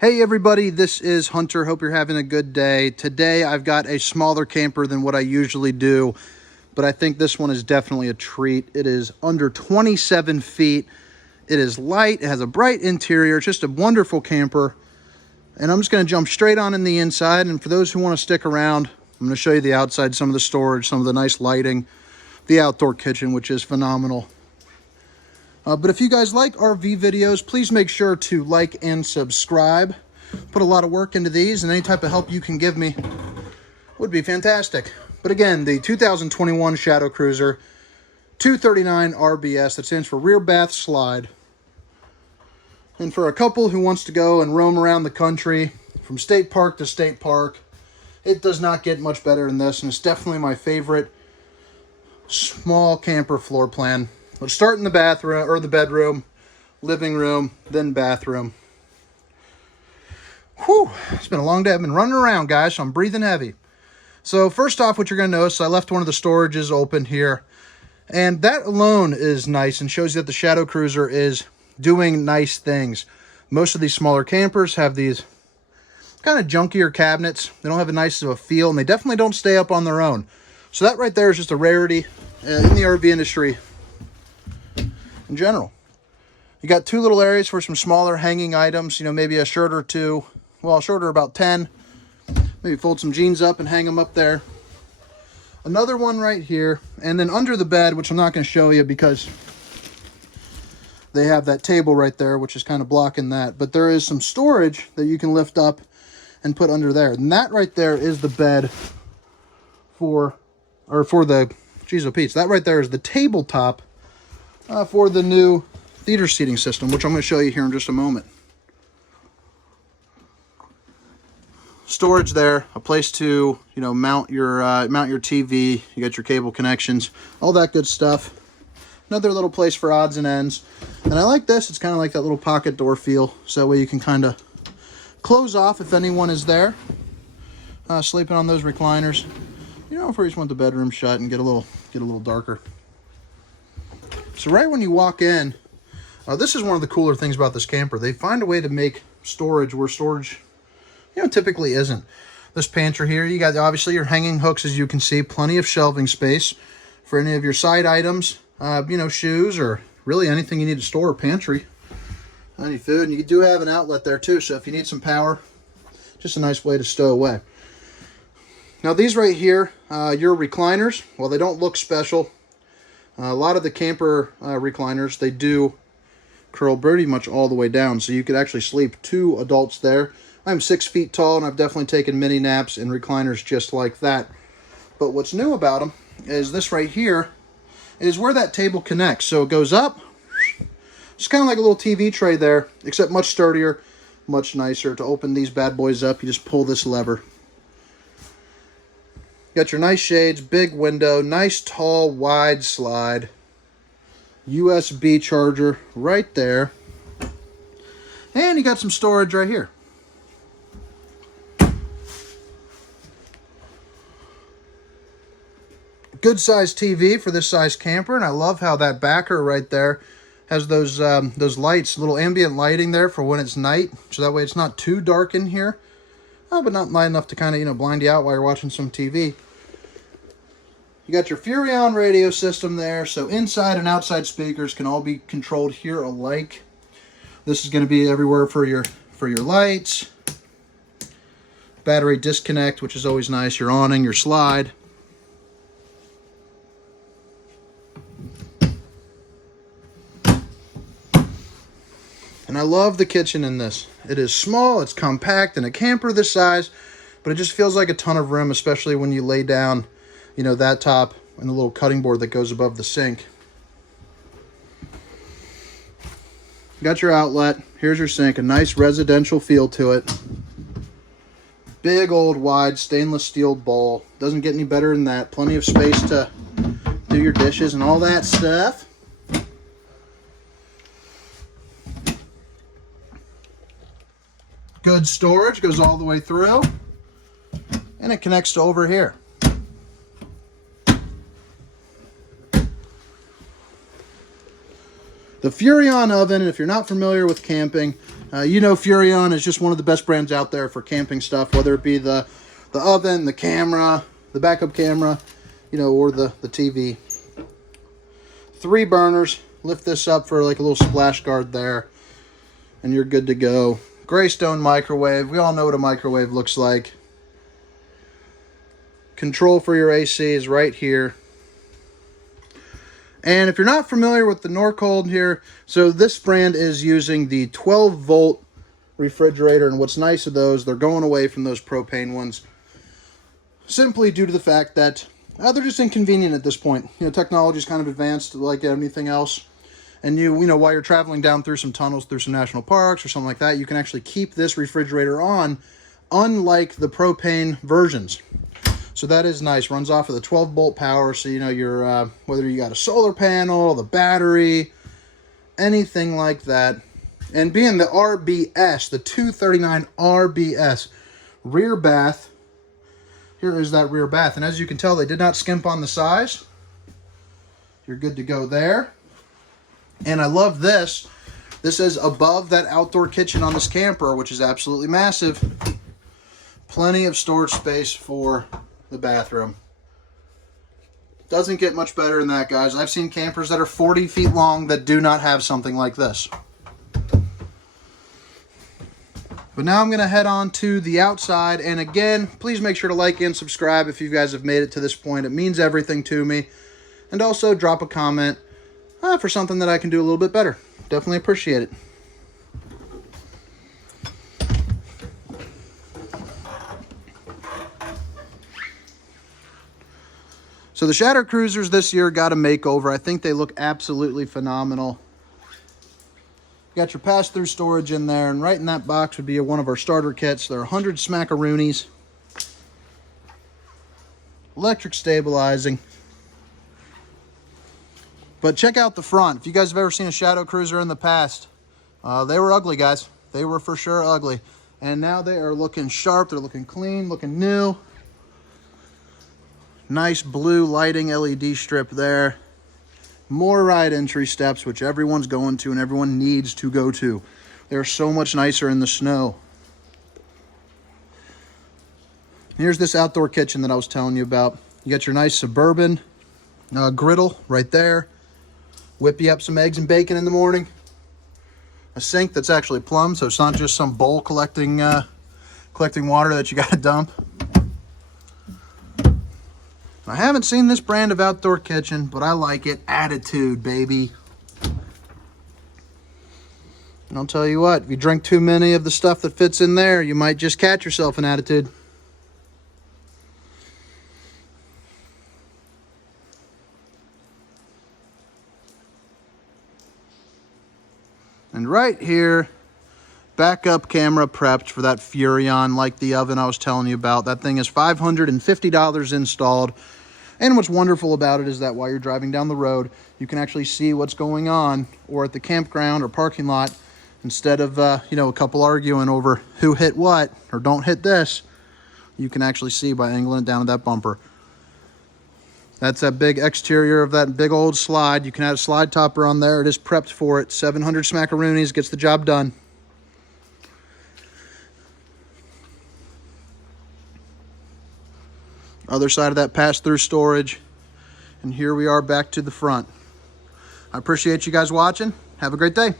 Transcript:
Hey everybody, this is Hunter. Hope you're having a good day. Today I've got a smaller camper than what I usually do, but I think this one is definitely a treat. It is under 27 feet. It is light. It has a bright interior. It's just a wonderful camper. And I'm just going to jump straight on in the inside. And for those who want to stick around, I'm going to show you the outside, some of the storage, some of the nice lighting, the outdoor kitchen, which is phenomenal. But if you guys like RV videos, please make sure to like and subscribe. Put a lot of work into these, and any type of help you can give me would be fantastic. But again, the 2021 Shadow Cruiser 239 RBS, that stands for rear bath slide. And for a couple who wants to go and roam around the country from state park to state park, it does not get much better than this, and it's definitely my favorite small camper floor plan. Let's start in the bathroom, or the bedroom, living room, then bathroom. Whew, it's been a long day. I've been running around, guys, so I'm breathing heavy. So first off, what you're going to notice, I left one of the storages open here. And that alone is nice and shows you that the Shadow Cruiser is doing nice things. Most of these smaller campers have these kind of junkier cabinets. They don't have a nice of a feel, and they definitely don't stay up on their own. So that right there is just a rarity in the RV industry in general. You got two little areas for some smaller hanging items, maybe a shirt or two. Well, a shirt or about 10. Maybe fold some jeans up and hang them up there. Another one right here. And then under the bed, which I'm not going to show you because they have that table right there, which is kind of blocking that. But there is some storage that you can lift up and put under there. And that right there is the bed for the, geez, oh Pete, that right there is the tabletop for the new theater seating system, which I'm going to show you here in just a moment. Storage there, a place to mount your TV. You got your cable connections, all that good stuff. Another little place for odds and ends. And I like this. It's kind of like that little pocket door feel, so that way you can kind of close off if anyone is there, sleeping on those recliners. If we just want the bedroom shut and get a little darker. So right when you walk in, this is one of the cooler things about this camper. They find a way to make storage where storage, typically isn't. This pantry here, you got obviously your hanging hooks, as you can see, plenty of shelving space for any of your side items, shoes, or really anything you need to store, pantry, any food. And you do have an outlet there too, so if you need some power, just a nice way to stow away. Now these right here, your recliners, well, they don't look special. A lot of the camper recliners, they do curl pretty much all the way down, so you could actually sleep two adults there. I'm 6 feet tall, and I've definitely taken mini naps in recliners just like that. But what's new about them is this right here is where that table connects. So it goes up. It's kind of like a little TV tray there, except much sturdier, much nicer. To open these bad boys up, you just pull this lever. Got your nice shades, big window, nice tall wide slide, USB charger right there, and you got some storage right here. Good size TV for this size camper, and I love how that backer right there has those lights, little ambient lighting there for when it's night, so that way it's not too dark in here, but not light enough to kind of blind you out while you're watching some TV. You got your Furrion radio system there, so inside and outside speakers can all be controlled here alike. This is going to be everywhere for your lights, battery disconnect, which is always nice, your awning, your slide. And I love the kitchen in this. It is small, it's compact, in a camper this size, but it just feels like a ton of room, especially when you lay down that top and the little cutting board that goes above the sink. Got your outlet. Here's your sink. A nice residential feel to it. Big old wide stainless steel bowl. Doesn't get any better than that. Plenty of space to do your dishes and all that stuff. Good storage. Goes all the way through. And it connects to over here. The Furrion oven, if you're not familiar with camping, You know, Furrion is just one of the best brands out there for camping stuff, whether it be the oven, the camera, the backup camera, you know, or the TV. 3 burners. Lift this up for like a little splash guard there, and you're good to go. Greystone microwave. We all know what a microwave looks like. Control for your AC is right here. And if you're not familiar with the Norcold here, so this brand is using the 12-volt refrigerator, and what's nice of those, they're going away from those propane ones, simply due to the fact that they're just inconvenient at this point. You know, technology's kind of advanced like anything else. And you know, while you're traveling down through some tunnels, through some national parks or something like that, you can actually keep this refrigerator on, unlike the propane versions. So that is nice. Runs off of the 12-volt power, so you know your whether you got a solar panel, the battery, anything like that. And being the RBS, the 239 RBS rear bath, here is that rear bath. And as you can tell, they did not skimp on the size. You're good to go there. And I love this. This is above that outdoor kitchen on this camper, which is absolutely massive. Plenty of storage space for the bathroom. Doesn't get much better than that, guys. I've seen campers that are 40 feet long that do not have something like this. But now I'm going to head on to the outside. And again, please make sure to like and subscribe if you guys have made it to this point. It means everything to me. And also drop a comment for something that I can do a little bit better. Definitely appreciate it. So the Shadow Cruisers this year got a makeover. I think they look absolutely phenomenal. You got your pass-through storage in there, and right in that box would be one of our starter kits. They're 100 smackaroonies. Electric stabilizing. But check out the front. If you guys have ever seen a Shadow Cruiser in the past, they were ugly, guys. They were for sure ugly. And now they are looking sharp. They're looking clean, looking new. Nice blue lighting LED strip there. More ride entry steps, which everyone's going to and everyone needs to go to. They're so much nicer in the snow. Here's this outdoor kitchen that I was telling you about. You got your nice Suburban griddle right there. Whip you up some eggs and bacon in the morning. A sink that's actually plumbed, so it's not just some bowl collecting water that you got to dump. I haven't seen this brand of outdoor kitchen, but I like it. Attitude, baby. And I'll tell you what, if you drink too many of the stuff that fits in there, you might just catch yourself an attitude. And right here, backup camera prepped for that Furrion, like the oven I was telling you about. That thing is $550 installed. And what's wonderful about it is that while you're driving down the road, you can actually see what's going on, or at the campground or parking lot, instead of, you know, a couple arguing over who hit what, or don't hit this, you can actually see by angling it down at that bumper. That's that big exterior of that big old slide. You can add a slide topper on there. It is prepped for it. 700 smackaroonies, gets the job done. Other side of that pass-through storage. And here we are back to the front. I appreciate you guys watching. Have a great day.